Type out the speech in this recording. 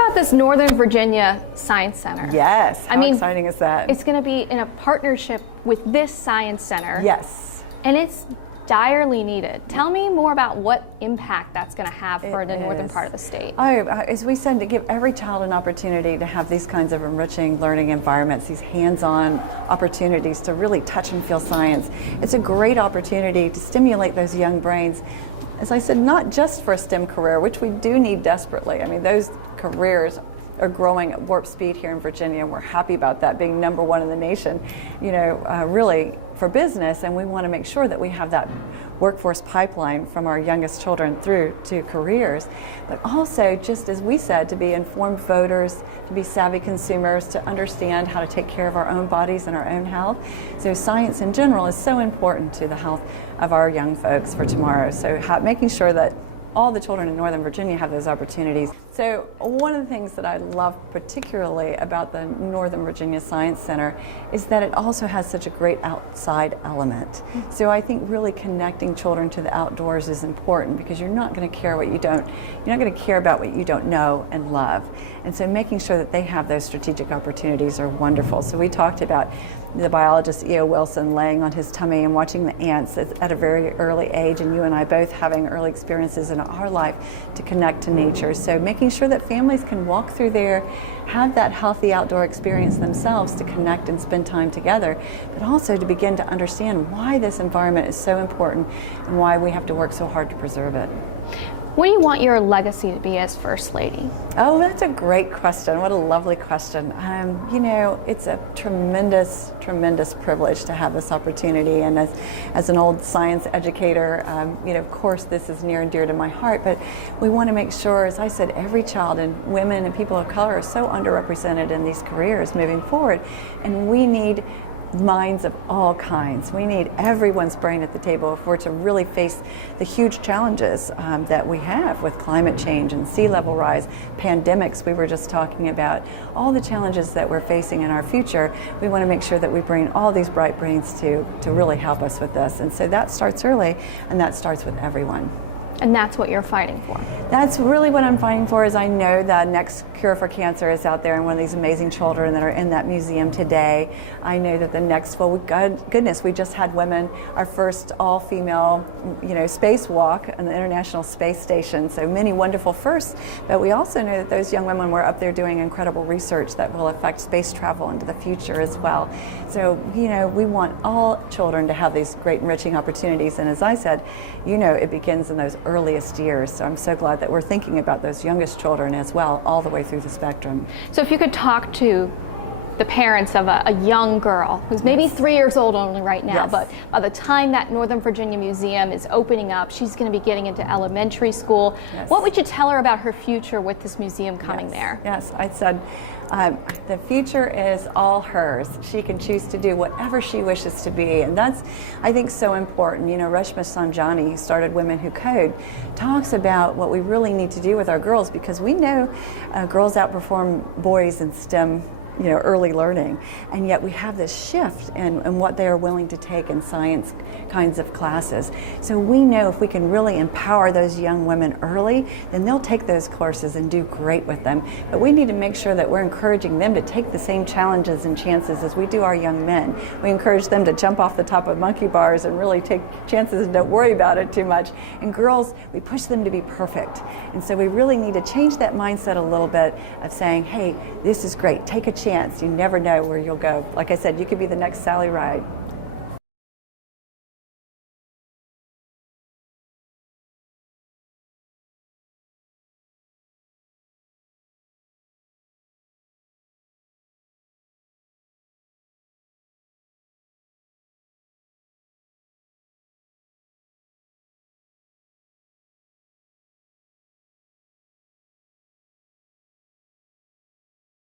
about this Northern Virginia Science Center? Yes, how exciting is that? It's going to be in a partnership with this Science Center. Yes. And it's direly needed. Tell me more about what impact that's going to have for the northern part of the state. As we said, to give every child an opportunity to have these kinds of enriching learning environments, these hands-on opportunities to really touch and feel science. It's a great opportunity to stimulate those young brains. As I said, not just for a STEM career, which we do need desperately. I mean, those careers are growing at warp speed here in Virginia, and we're happy about that, being #1 in the nation, really for business, and we want to make sure that we have that workforce pipeline from our youngest children through to careers, but also, just as we said, to be informed voters, to be savvy consumers, to understand how to take care of our own bodies and our own health. So science in general is so important to the health of our young folks for tomorrow. So making sure that all the children in Northern Virginia have those opportunities. So one of the things that I love particularly about the Northern Virginia Science Center is that it also has such a great outside element. So I think really connecting children to the outdoors is important, because you're not going to care about what you don't know and love. And so making sure that they have those strategic opportunities are wonderful. So we talked about the biologist E.O. Wilson laying on his tummy and watching the ants at a very early age, and you and I both having early experiences in our life to connect to nature. So making sure that families can walk through there, have that healthy outdoor experience themselves to connect and spend time together, but also to begin to understand why this environment is so important and why we have to work so hard to preserve it. What do you want your legacy to be as First Lady? Oh, that's a great question. What a lovely question. It's a tremendous, tremendous privilege to have this opportunity. And as an old science educator, of course, this is near and dear to my heart. But we want to make sure, as I said, every child and women and people of color are so underrepresented in these careers moving forward. And we need minds of all kinds. We need everyone's brain at the table if we're to really face the huge challenges that we have with climate change and sea level rise, pandemics we were just talking about, all the challenges that we're facing in our future. We want to make sure that we bring all these bright brains to really help us with this. And so that starts early, and that starts with everyone. And that's what you're fighting for? That's really what I'm fighting for. Is I know the next cure for cancer is out there, and one of these amazing children that are in that museum today. I know that the next, goodness, we just had women, our first all-female, spacewalk on the International Space Station. So many wonderful firsts, but we also know that those young women were up there doing incredible research that will affect space travel into the future as well. So, we want all children to have these great enriching opportunities, and as I said, it begins in those earliest years. So I'm so glad that we're thinking about those youngest children as well, all the way through the spectrum. So if you could talk to the parents of a young girl who's maybe 3 years old only right now, Yes. but by the time that Northern Virginia Museum is opening up, she's going to be getting into elementary school. Yes. What would you tell her about her future with this museum coming there? Yes, I said the future is all hers. She can choose to do whatever she wishes to be, and that's, I think, so important. Reshma Sanjani, who started Women Who Code, talks about what we really need to do with our girls, because we know girls outperform boys in STEM early learning, and yet we have this shift in what they are willing to take in science kinds of classes. So we know if we can really empower those young women early, then they'll take those courses and do great with them. But we need to make sure that we're encouraging them to take the same challenges and chances as we do our young men. We encourage them to jump off the top of monkey bars and really take chances and don't worry about it too much. And girls, we push them to be perfect. And so we really need to change that mindset a little bit of saying, hey, this is great, take a chance. You never know where you'll go. Like I said, you could be the next Sally Ride.